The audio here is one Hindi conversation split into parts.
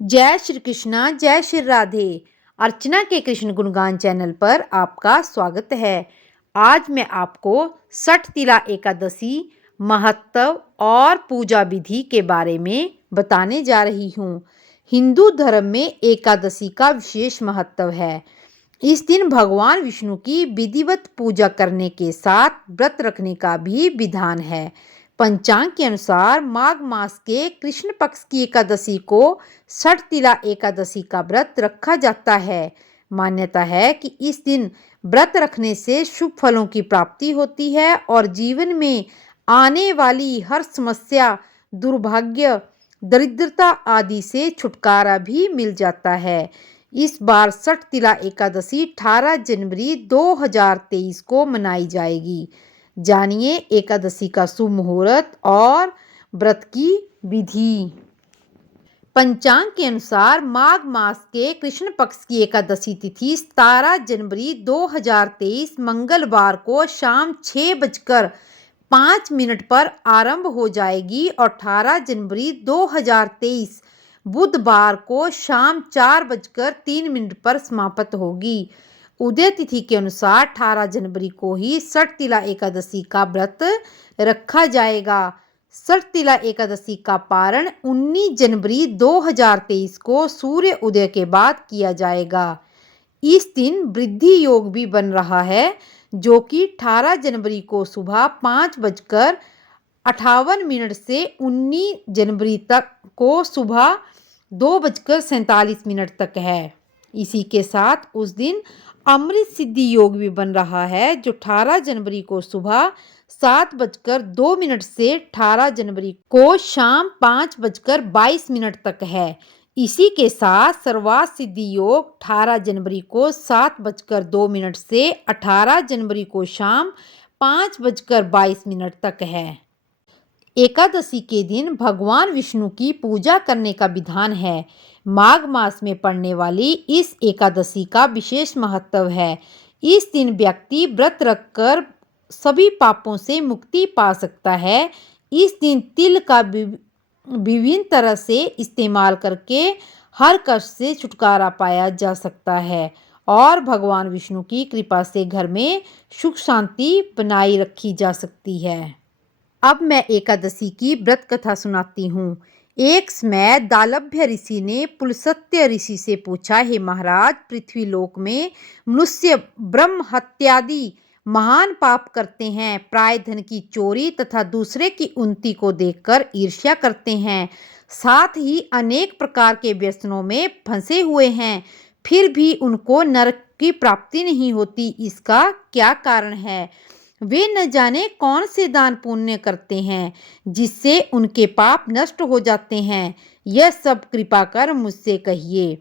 जय श्री कृष्णा, जय श्री राधे। अर्चना के कृष्ण गुणगान चैनल पर आपका स्वागत है। आज मैं आपको सठ तिला एकादशी महत्व और पूजा विधि के बारे में बताने जा रही हूँ। हिंदू धर्म में एकादशी का विशेष महत्व है। इस दिन भगवान विष्णु की विधिवत पूजा करने के साथ व्रत रखने का भी विधान है। पंचांग के अनुसार माघ मास के कृष्ण पक्ष की एकादशी को सठ तिला एकादशी का व्रत रखा जाता है। मान्यता है कि इस दिन व्रत रखने से शुभ फलों की प्राप्ति होती है और जीवन में आने वाली हर समस्या, दुर्भाग्य, दरिद्रता आदि से छुटकारा भी मिल जाता है। इस बार सठ तिला एकादशी 18 जनवरी 2023 को मनाई जाएगी। जानिए एकादशी का शुभ मुहूर्त और व्रत की विधि। पंचांग के अनुसार माघ मास के कृष्ण पक्ष की एकादशी तिथि 17 जनवरी 2023 मंगलवार को शाम 6:05 पर आरंभ हो जाएगी और 18 जनवरी 2023 बुधवार को शाम 4:03 पर समाप्त होगी। उदय तिथि के अनुसार 18 जनवरी को ही सठ तिला एकादशी का व्रत रखा जाएगा। सठ तिला एकादशी का पारण 19 जनवरी 2023 को सूर्य उदय के बाद किया जाएगा। इस दिन वृद्धि योग भी बन रहा है, जो कि 18 जनवरी को सुबह 5:58 से 19 जनवरी तक को सुबह 2:47 तक है। इसी के साथ उस दिन अमृत सिद्धि योग भी बन रहा है, जो 18 जनवरी को सुबह 7:02 से 18 जनवरी को शाम 5:22 तक है। इसी के साथ सर्वार्थ सिद्धि योग 18 जनवरी को 7:02 से 18 जनवरी को शाम 5:22 तक है। एकादशी के दिन भगवान विष्णु की पूजा करने का विधान है। माघ मास में पड़ने वाली इस एकादशी का विशेष महत्व है। इस दिन व्यक्ति व्रत रखकर सभी पापों से मुक्ति पा सकता है। इस दिन तिल का विभिन्न तरह से इस्तेमाल करके हर कष्ट से छुटकारा पाया जा सकता है और भगवान विष्णु की कृपा से घर में सुख शांति बनाई रखी जा सकती है। अब मैं एकादशी की व्रत कथा सुनाती हूँ। एक समय दालभ्य ऋषि ने पुलस्त्य ऋषि से पूछा, हे महाराज, पृथ्वीलोक में मनुष्य ब्रह्म हत्यादि महान पाप करते हैं, प्राय धन की चोरी तथा दूसरे की उन्नति को देखकर ईर्ष्या करते हैं, साथ ही अनेक प्रकार के व्यसनों में फंसे हुए हैं, फिर भी उनको नरक की प्राप्ति नहीं होती। इसका क्या कारण है? वे न जाने कौन से दान पुण्य करते हैं जिससे उनके पाप नष्ट हो जाते हैं। यह सब कृपा कर मुझसे कहिए।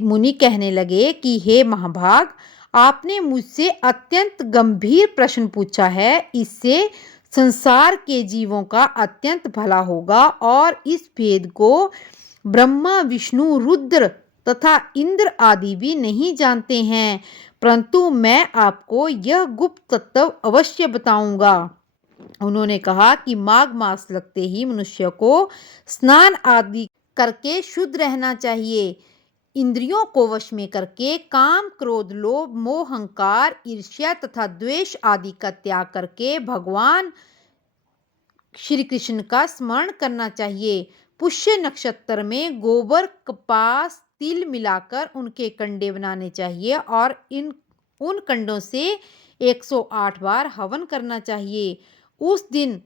मुनि कहने लगे कि हे महाभाग, आपने मुझसे अत्यंत गंभीर प्रश्न पूछा है। इससे संसार के जीवों का अत्यंत भला होगा और इस भेद को ब्रह्मा, विष्णु, रुद्र तथा इंद्र आदि भी नहीं जानते हैं, परंतु मैं आपको यह गुप्त तत्व अवश्य बताऊंगा। उन्होंने कहा कि माघ मास लगते ही मनुष्य को स्नान आदि करके शुद्ध रहना चाहिए। इंद्रियों को वश में करके काम, क्रोध, लोभ, मोह, अहंकार, ईर्ष्या तथा द्वेष आदि का त्याग करके भगवान श्री कृष्ण का स्मरण करना चाहिए। पुष्य नक्षत्र में गोबर, कपास, तिल मिलाकर उनके कंडे बनाने चाहिए और उन कंडों से 108 बार हवन करना चाहिए। उस दिन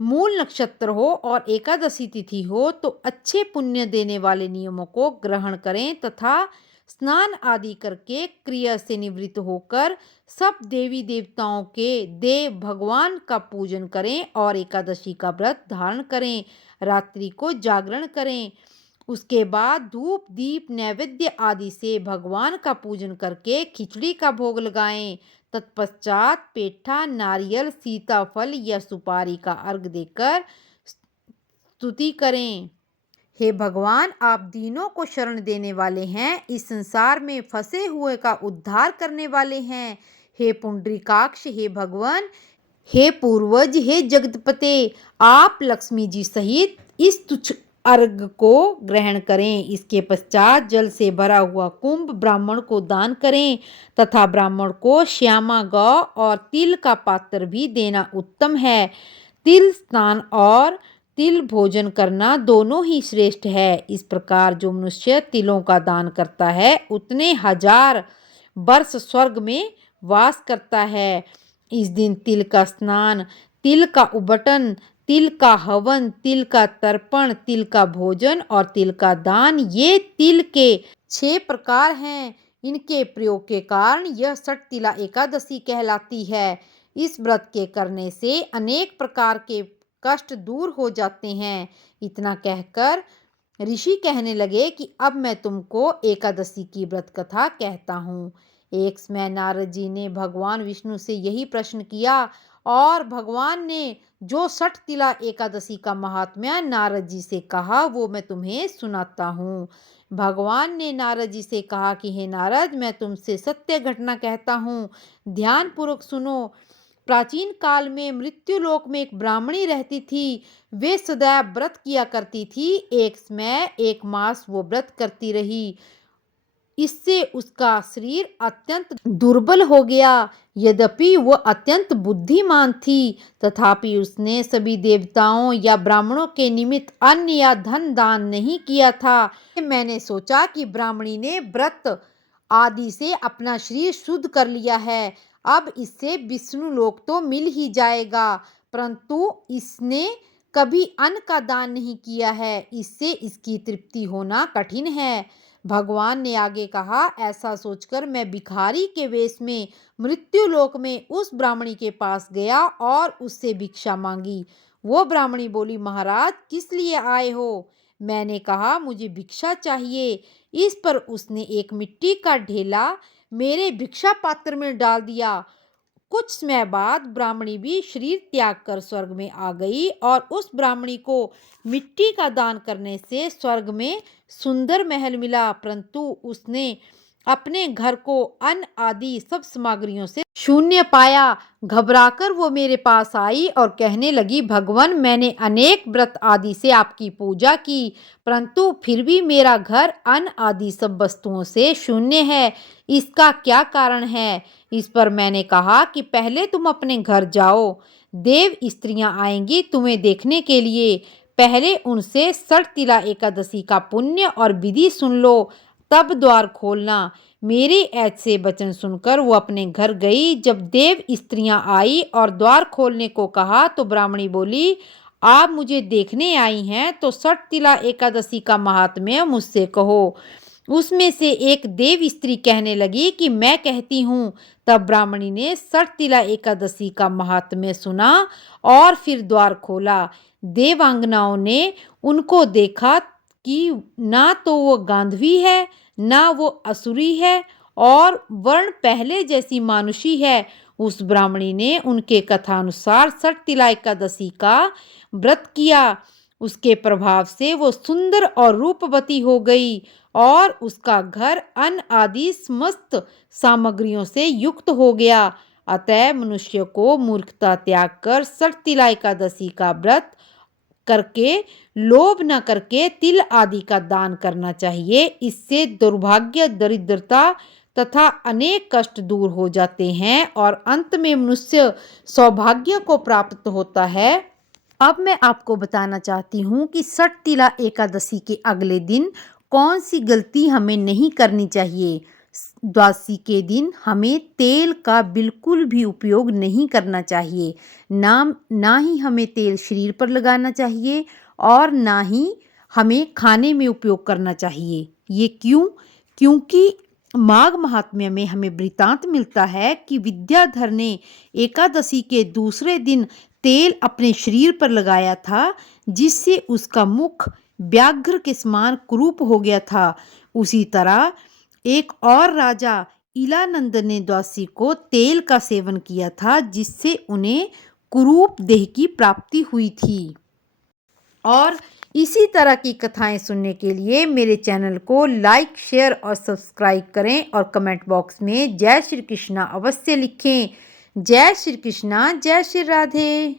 मूल नक्षत्र हो और एकादशी तिथि हो तो अच्छे पुण्य देने वाले नियमों को ग्रहण करें तथा स्नान आदि करके क्रिया से निवृत्त होकर सब देवी देवताओं के देव भगवान का पूजन करें और एकादशी का व्रत धारण करें। रात्रि को जागरण करें। उसके बाद धूप, दीप, नैवेद्य आदि से भगवान का पूजन करके खिचड़ी का भोग लगाएं। तत्पश्चात पेठा, नारियल, सीताफल या सुपारी का अर्घ देकर स्तुति करें। हे भगवान, आप दीनों को शरण देने वाले हैं, इस संसार में फंसे हुए का उद्धार करने वाले हैं। हे पुंडरीकाक्ष, हे भगवान, हे पूर्वज, हे जगतपते, आप लक्ष्मी जी सहित इस तुच्छ अर्घ को ग्रहण करें। इसके पश्चात जल से भरा हुआ कुंभ ब्राह्मण को दान करें तथा ब्राह्मण को श्यामा गौ और तिल का पात्र भी देना उत्तम है। तिल स्नान और तिल भोजन करना दोनों ही श्रेष्ठ है। इस प्रकार जो मनुष्य तिलों का दान करता है उतने 1000 वर्ष स्वर्ग में वास करता है। इस दिन तिल का स्नान, तिल का उबटन, तिल का हवन, तिल का तर्पण, तिल का भोजन और तिल का दान, ये तिल के 6 प्रकार हैं। इनके प्रयोग के कारण यह षट तिला एकादशी कहलाती है। इस व्रत के करने से अनेक प्रकार के कष्ट दूर हो जाते हैं। इतना कहकर ऋषि कहने लगे कि अब मैं तुमको एकादशी की व्रत कथा कहता हूँ। एक समय नारद जी ने भगवान विष्णु से यही प्रश्न किया और भगवान ने जो षट तिला एकादशी का महात्म्य नारद जी से कहा वो मैं तुम्हें सुनाता हूँ। भगवान ने नारद जी से कहा कि हे नारद, मैं तुमसे सत्य घटना कहता हूँ, ध्यान पूर्वक सुनो। प्राचीन काल में मृत्युलोक में एक ब्राह्मणी रहती थी। वे सदैव व्रत किया करती थी। एक समय 1 मास वो व्रत करती रही। इससे उसका शरीर अत्यंत दुर्बल हो गया। यद्यपि वो अत्यंत बुद्धिमान थी, तथापि उसने सभी देवताओं या ब्राह्मणों के निमित्त अन्न या धन दान नहीं किया था। मैंने सोचा कि ब्राह्मणी ने व्रत आदि से अपना शरीर शुद्ध कर लिया है, अब इससे विष्णु लोक तो मिल ही जाएगा, परंतु इसने कभी अन्न का दान नहीं किया है, इससे इसकी तृप्ति होना कठिन है। भगवान ने आगे कहा, ऐसा सोचकर मैं भिखारी के वेश में मृत्युलोक में उस ब्राह्मणी के पास गया और उससे भिक्षा मांगी। वो ब्राह्मणी बोली, महाराज किस लिए आए हो? मैंने कहा, मुझे भिक्षा चाहिए। इस पर उसने एक मिट्टी का ढेला मेरे भिक्षा पात्र में डाल दिया। कुछ समय बाद ब्राह्मणी भी शरीर त्याग कर स्वर्ग में आ गई और उस ब्राह्मणी को मिट्टी का दान करने से स्वर्ग में सुंदर महल मिला, परंतु उसने अपने घर को अन्न आदि सब सामग्रियों से शून्य पाया। घबराकर वो मेरे पास आई और कहने लगी, भगवान, मैंने अनेक व्रत आदि से आपकी पूजा की, परंतु फिर भी मेरा घर अन्न आदि सब वस्तुओं से शून्य है। इसका क्या कारण है? इस पर मैंने कहा कि पहले तुम अपने घर जाओ, देव स्त्रियां आएंगी तुम्हें देखने के लिए। पहले उनसे षट तिला एकादशी का पुण्य और विधि सुन लो, तब द्वार खोलना। मेरे ऐसे वचन सुनकर वो अपने घर गई। जब देव स्त्रियां आई और द्वार खोलने को कहा तो ब्राह्मणी बोली, आप मुझे देखने आई हैं तो षट तिला एकादशी का महात्म्य मुझसे कहो। उसमें से एक देव स्त्री कहने लगी कि मैं कहती हूँ। तब ब्राह्मणी ने षट तिला एकादशी का महात्म्य सुना और फिर द्वार खोला। देवांगनाओं ने उनको देखा कि ना तो वो गांधवी है, ना वो असुरी है और वर्ण पहले जैसी मानुषी है। उस ब्राह्मणी ने उनके कथानुसार षट तिला एकादशी का व्रत किया। उसके प्रभाव से वो सुंदर और रूपवती हो गई और उसका घर अन्न आदि समस्त सामग्रियों से युक्त हो गया। अतः मनुष्य को मूर्खता त्याग कर षट तिला एकादशी का व्रत करके लोभ न करके तिल आदि का दान करना चाहिए। इससे दुर्भाग्य, दरिद्रता तथा अनेक कष्ट दूर हो जाते हैं और अंत में मनुष्य सौभाग्य को प्राप्त होता है। अब मैं आपको बताना चाहती हूँ कि षट तिला एकादशी के अगले दिन कौन सी गलती हमें नहीं करनी चाहिए। द्वादशी के दिन हमें तेल का बिल्कुल भी उपयोग नहीं करना चाहिए। ना ही हमें तेल शरीर पर लगाना चाहिए और ना ही हमें खाने में उपयोग करना चाहिए। ये क्यों? क्योंकि माघ महात्म्य में हमें वृत्तांत मिलता है कि विद्याधर ने एकादशी के दूसरे दिन तेल अपने शरीर पर लगाया था, जिससे उसका मुख व्याघ्र के समान कुरूप हो गया था। उसी तरह एक और राजा इलानंद ने द्वादशी को तेल का सेवन किया था, जिससे उन्हें कुरूप देह की प्राप्ति हुई थी। और इसी तरह की कथाएं सुनने के लिए मेरे चैनल को लाइक, शेयर और सब्सक्राइब करें और कमेंट बॉक्स में जय श्री कृष्णा अवश्य लिखें। जय श्री कृष्णा, जय श्री राधे।